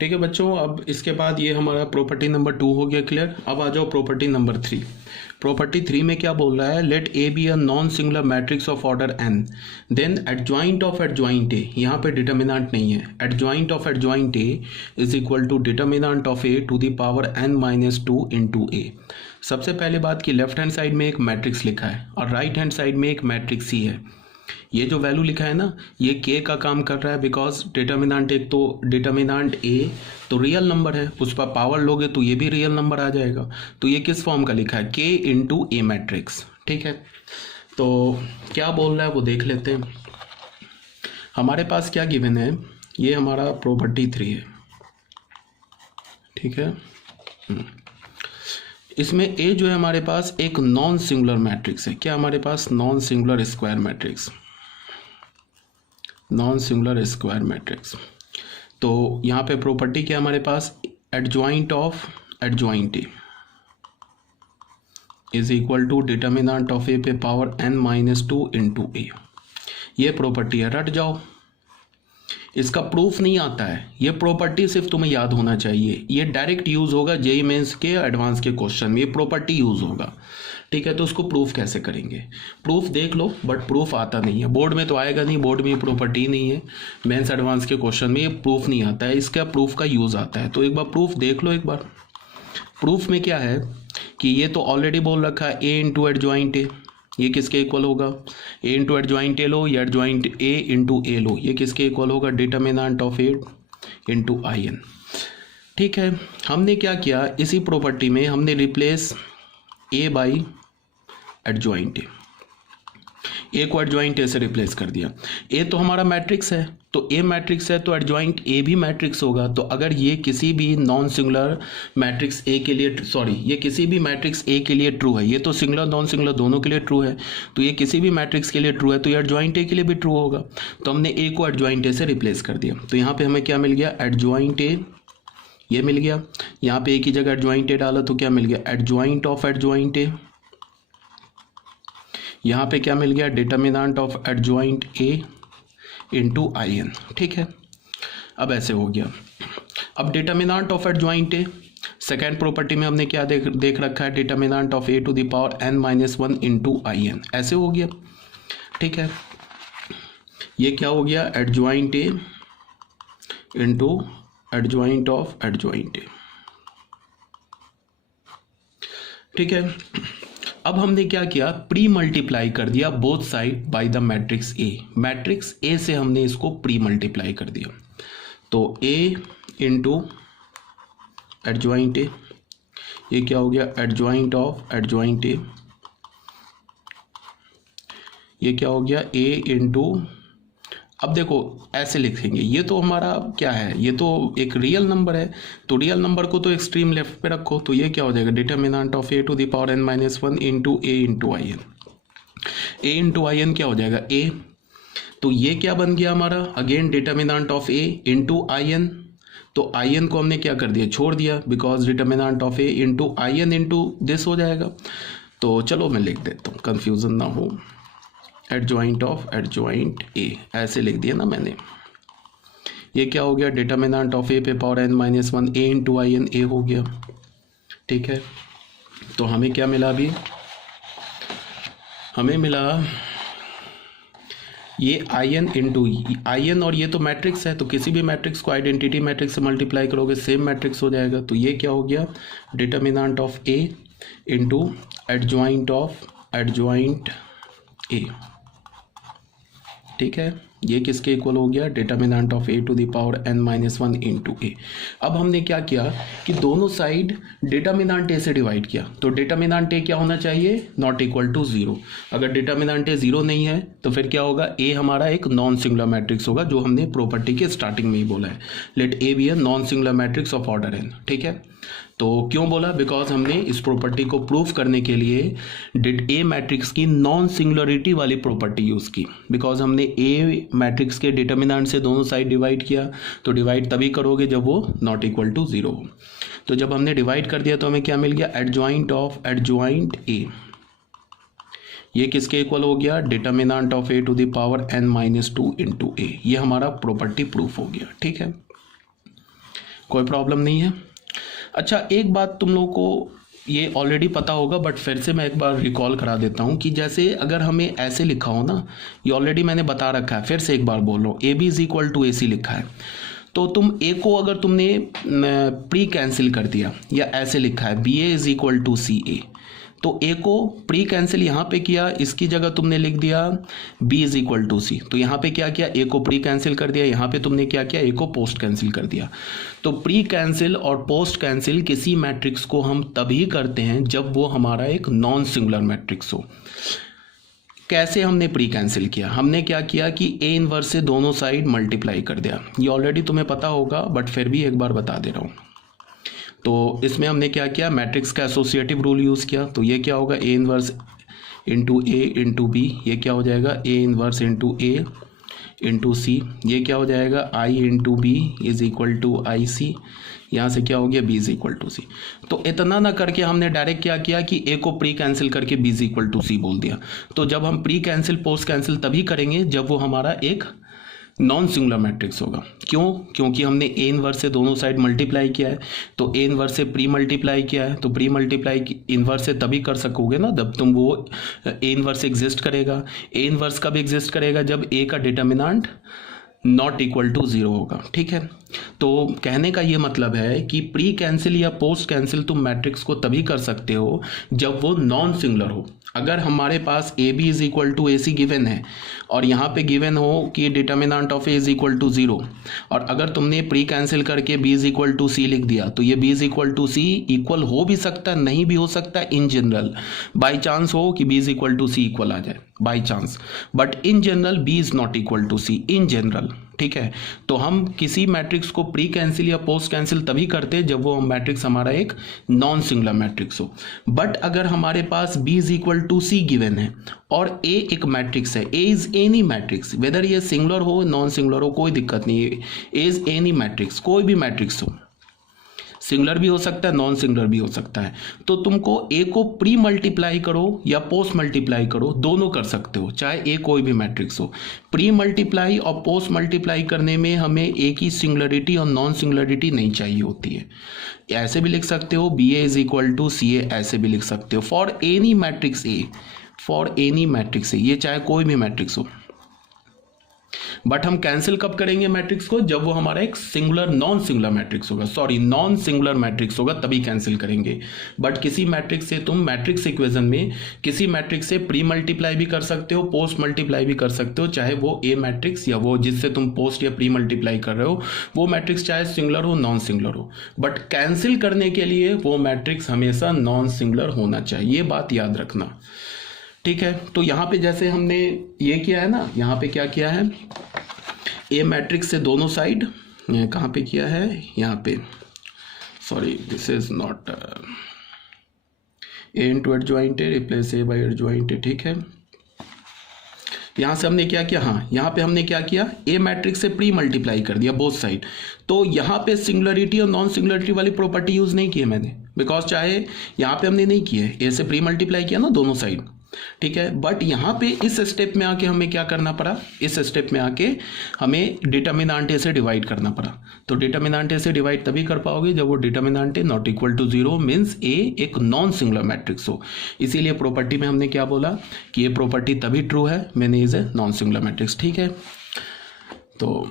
ठीक है बच्चों, अब इसके बाद ये हमारा प्रॉपर्टी नंबर 2 हो गया क्लियर। अब आ जाओ प्रॉपर्टी नंबर 3। प्रॉपर्टी 3 में क्या बोल रहा है, let A be a non singular matrix of order N, then adjoint of adjoint A, यहाँ पे डिटर्मिनेंट नहीं है, adjoint of adjoint A is equal to determinant of A to the power n minus 2 into A. सबसे पहले बात की left hand side में एक मैट्रिक्स लिखा है और राइट हैंड साइड में एक मैट्रिक्स ही है। ये जो वैल्यू लिखा है ना, ये के का काम कर रहा है बिकॉज डिटर्मिनेंट एक तो डिटर्मिनेंट ए तो रियल नंबर है, उस पर पावर लोगे तो ये भी रियल नंबर आ जाएगा। तो ये किस फॉर्म का लिखा है, के इंटू ए मैट्रिक्स। ठीक है, तो क्या बोल रहा है वो देख लेते हैं। हमारे पास क्या गिवन है, ये हमारा प्रॉपर्टी 3 है। ठीक है, इसमें ए जो है हमारे पास एक नॉन सिंगुलर मैट्रिक्स है। क्या हमारे पास, non singular square matrix, non singular square matrix. तो यहाँ पे प्रॉपर्टी क्या हमारे पास, adjoint of adjoint A is equal to determinant of A पे power n minus 2 into A. ये प्रॉपर्टी है, रट जाओ। इसका प्रूफ नहीं आता है, ये प्रॉपर्टी सिर्फ तुम्हें याद होना चाहिए। ये डायरेक्ट यूज होगा जेईई मेंस के एडवांस के क्वेश्चन में, ये प्रॉपर्टी यूज होगा। ठीक है, तो उसको प्रूफ कैसे करेंगे, प्रूफ देख लो बट प्रूफ आता नहीं है। बोर्ड में तो आएगा नहीं, बोर्ड में ये प्रॉपर्टी नहीं है। मेंस एडवांस के क्वेश्चन में ये प्रूफ नहीं आता है, इसका प्रूफ का यूज आता है। तो एक बार प्रूफ देख लो। एक बार प्रूफ में क्या है कि ये तो ऑलरेडी बोल रखा है ए इंटू एडजॉइंट ए, ये किसके इक्वल होगा, ए इंटू एडजॉइंट ए लो या एडजॉइंट ए इंटू ए लो, ये किसके इक्वल होगा, determinant of A into I n. ठीक है, हमने क्या किया, इसी प्रॉपर्टी में हमने replace A by adjoint A को एडजॉइंट ए से रिप्लेस कर दिया। ए तो हमारा मैट्रिक्स है, तो ए मैट्रिक्स है तो एडजॉइंट ए भी मैट्रिक्स होगा। तो अगर ये किसी भी नॉन सिंगुलर मैट्रिक्स ए के लिए, सॉरी ये किसी भी मैट्रिक्स ए के लिए ट्रू है, ये तो सिंगुलर नॉन सिंगुलर दोनों के लिए ट्रू है, तो ये किसी भी मैट्रिक्स के लिए ट्रू है, तो ये एडजॉइंट ए के लिए भी ट्रू होगा। तो हमने ए को एडजॉइंट ए से रिप्लेस कर दिया। तो यहाँ पे हमें क्या मिल गया, एडजॉइंट ए, ये मिल गया। यहाँ पे ए की जगह एडजॉइंट ए डाला तो क्या मिल गया, एडजॉइंट ऑफ एडजॉइंट ए। यहाँ पे क्या मिल गया, determinant of adjoint A into I n. ठीक है, अब ऐसे हो गया। अब determinant of adjoint A, second property में हमने क्या देख रखा है, determinant of A to the power n minus 1 into I n, ऐसे हो गया। ठीक है, ये क्या हो गया, adjoint A into adjoint of adjoint A. ठीक है, अब हमने क्या किया, प्री मल्टीप्लाई कर दिया both side by the matrix A. Matrix A से हमने इसको प्री मल्टीप्लाई कर दिया। तो ए इंटू एडजॉइंट ए, ये क्या हो गया, एडजॉइंट ऑफ एडजॉइंट ए, ये क्या हो गया, ए इंटू, अब देखो ऐसे लिखेंगे, ये तो हमारा क्या है, ये तो एक रियल नंबर है, तो रियल नंबर को तो एक्सट्रीम लेफ्ट पे रखो। तो ये क्या हो जाएगा, determinant of A to the power n minus 1 into A into I N. A into I n क्या हो जाएगा, ए, तो ये क्या बन गया हमारा, again determinant of A into I n. तो आई एन को हमने क्या कर दिया, छोड़ दिया, because determinant of A into I n into this हो जाएगा। तो चलो मैं लिख देता हूँ, कन्फ्यूजन ना हो, एडजॉइंट ऑफ एडजॉइंट ए ऐसे लिख दिया ना मैंने। ये क्या हो गया, डिटर्मिनेंट ऑफ ए पे power n minus 1 A into I N, A हो गया। ठीक है, तो हमें क्या मिला अभी, हमें मिला ये I n into I n, और ये तो मैट्रिक्स है, तो किसी भी मैट्रिक्स को आइडेंटिटी मैट्रिक्स से मल्टीप्लाई करोगे सेम मैट्रिक्स हो जाएगा। तो ये क्या हो गया, determinant of A into adjoint of adjoint A. ठीक है, ये किसके इक्वल हो गया, determinant of A to the power n minus 1 into A. अब हमने क्या किया कि दोनों साइड डिटर्मिनेंट ए से डिवाइड किया, तो डिटर्मिनेंट ए क्या होना चाहिए, नॉट इक्वल टू 0। अगर डिटर्मिनेंट ए 0 नहीं है तो फिर क्या होगा, ए हमारा एक नॉन सिंगुलर मैट्रिक्स होगा, जो हमने प्रॉपर्टी के स्टार्टिंग में ही बोला है, let A be a non singular matrix of order n। ठीक है, तो क्यों बोला, बिकॉज हमने इस प्रॉपर्टी को प्रूव करने के लिए डिट ए मैट्रिक्स की नॉन सिंगुलरिटी वाली प्रॉपर्टी यूज की, बिकॉज हमने ए मैट्रिक्स के डिटर्मिनेंट से दोनों साइड डिवाइड किया। तो डिवाइड तभी करोगे जब वो नॉट इक्वल टू 0 हो। तो जब हमने डिवाइड कर दिया तो हमें क्या मिल गया, एडजॉइंट ऑफ एडजॉइंट ए, ये किसके इक्वल हो गया, determinant of A to the power n minus 2 into A. ये हमारा प्रॉपर्टी प्रूफ हो गया। ठीक है, कोई प्रॉब्लम नहीं है। अच्छा, एक बात तुम लोगों को ये ऑलरेडी पता होगा, बट फिर से मैं एक बार रिकॉल करा देता हूँ कि जैसे अगर हमें ऐसे लिखा हो ना, ये ऑलरेडी मैंने बता रखा है, फिर से एक बार बोल रहा हूँ, A B is equal to A C लिखा है, तो तुम ए को अगर तुमने प्री कैंसिल कर दिया, या ऐसे लिखा है B A is equal to C A, तो ए को प्री कैंसिल यहाँ पे किया, इसकी जगह तुमने लिख दिया b is equal to C, तो यहाँ पे क्या किया, ए को प्री कैंसिल कर दिया, यहाँ पे तुमने क्या किया, ए को पोस्ट कैंसिल कर दिया। तो प्री कैंसिल और पोस्ट कैंसिल किसी मैट्रिक्स को हम तभी करते हैं जब वो हमारा एक नॉन सिंगुलर मैट्रिक्स हो। कैसे हमने प्री कैंसिल किया, हमने क्या किया कि ए इनवर्स से दोनों साइड मल्टीप्लाई कर दिया। ये ऑलरेडी तुम्हें पता होगा, बट फिर भी एक बार बता दे रहा हूँ। तो इसमें हमने क्या किया, मैट्रिक्स का एसोसिएटिव रूल यूज़ किया। तो ये क्या होगा, A inverse into A into B, ये क्या हो जाएगा, A inverse into A into C, ये क्या हो जाएगा, I into B is equal to I C, यहाँ से क्या हो गया, B is equal to C. तो इतना ना करके हमने डायरेक्ट क्या किया कि ए को प्री कैंसिल करके बी इज इक्वल टू सी बोल दिया। तो जब हम प्री कैंसिल पोस्ट कैंसिल तभी करेंगे जब वो हमारा एक नॉन सिंगुलर मैट्रिक्स होगा। क्यों? क्योंकि हमने ए इनवर्स से दोनों साइड मल्टीप्लाई किया है, तो ए इनवर्स से प्री मल्टीप्लाई किया है, तो प्री मल्टीप्लाई इनवर्स से तभी कर सकोगे ना जब तुम वो ए इनवर्स एग्जिस्ट करेगा। ए इनवर्स कब एग्जिस्ट करेगा, जब ए का डिटर्मिनेंट नॉट इक्वल टू 0 होगा। ठीक है, तो कहने का ये मतलब है कि प्री कैंसिल या पोस्ट कैंसिल तुम मैट्रिक्स को तभी कर सकते हो जब वो नॉन सिंगुलर हो। अगर हमारे पास A B is equal to A C given है, और यहाँ पे गिवन हो कि determinant of A is equal to 0, और अगर तुमने प्री कैंसिल करके B is equal to C लिख दिया, तो ये B is equal to C equal हो भी सकता है, नहीं भी हो सकता है। इन जनरल बाई चांस हो कि B is equal to C equal आ जाए, by chance, but in general B is not equal to C in general. ठीक है, तो हम किसी मैट्रिक्स को प्री कैंसिल या पोस्ट कैंसिल तभी करते हैं जब वो मैट्रिक्स हमारा एक नॉन सिंगुलर मैट्रिक्स हो। बट अगर हमारे पास b is equal to C given है और a एक मैट्रिक्स है, a is any matrix, weather ये सिंगुलर हो नॉन सिंगुलर हो कोई दिक्कत नहीं है, a इज एनी मैट्रिक्स, कोई भी मैट्रिक्स हो, सिंगुलर भी हो सकता है नॉन सिंगुलर भी हो सकता है, तो तुमको ए को प्री मल्टीप्लाई करो या पोस्ट मल्टीप्लाई करो, दोनों कर सकते हो, चाहे ए कोई भी मैट्रिक्स हो। प्री मल्टीप्लाई और पोस्ट मल्टीप्लाई करने में हमें ए की सिंगुलरिटी और नॉन सिंगुलरिटी नहीं चाहिए होती है। ऐसे भी लिख सकते हो B A is equal to C A, ऐसे भी लिख सकते हो for any matrix A, for any matrix A, ये चाहे कोई भी मैट्रिक्स हो। बट हम कैंसिल कब करेंगे मैट्रिक्स को, जब वो हमारा एक सिंगुलर नॉन सिंगुलर मैट्रिक्स होगा, सॉरी नॉन सिंगुलर मैट्रिक्स होगा, तभी कैंसिल करेंगे। बट किसी मैट्रिक्स से तुम मैट्रिक्स इक्वेशन में किसी मैट्रिक्स से प्री मल्टीप्लाई भी कर सकते हो, पोस्ट मल्टीप्लाई भी कर सकते हो, चाहे वो ए मैट्रिक्स या वो जिससे तुम पोस्ट या प्री मल्टीप्लाई कर रहे हो वो मैट्रिक्स चाहे सिंगुलर हो नॉन सिंगुलर हो, बट कैंसिल करने के लिए वो मैट्रिक्स हमेशा नॉन सिंगुलर होना चाहिए, ये बात याद रखना। ठीक है, तो यहाँ पे जैसे हमने ये किया है ना, यहाँ पे क्या किया है, ए मैट्रिक्स से दोनों साइड, कहाँ पे किया है, यहाँ पे, sorry this is not a into adjoint A replace A by adjoint A. ठीक है, यहाँ से हमने क्या किया, हाँ यहाँ पे हमने क्या किया, ए मैट्रिक्स से प्री मल्टीप्लाई कर दिया बोथ साइड। तो यहाँ पे सिंगुलरिटी और नॉन सिंगुलरिटी वाली प्रॉपर्टी यूज नहीं की है मैंने, बिकॉज चाहे यहाँ पे हमने नहीं की है, ए से प्री मल्टीप्लाई किया ना दोनों साइड। ठीक है, बट यहाँ पे इस स्टेप में आके हमें क्या करना पड़ा, इस स्टेप में आके हमें डिटर्मिनेंट ए से डिवाइड करना पड़ा। तो डिटर्मिनेंट ए से डिवाइड तभी कर पाओगे जब वो determinant A not equal to 0 means A एक नॉन सिंगुलर मैट्रिक्स हो। इसीलिए प्रॉपर्टी में हमने क्या बोला कि ये प्रॉपर्टी तभी ट्रू है मैंने is a non singular matrix. ठीक है, तो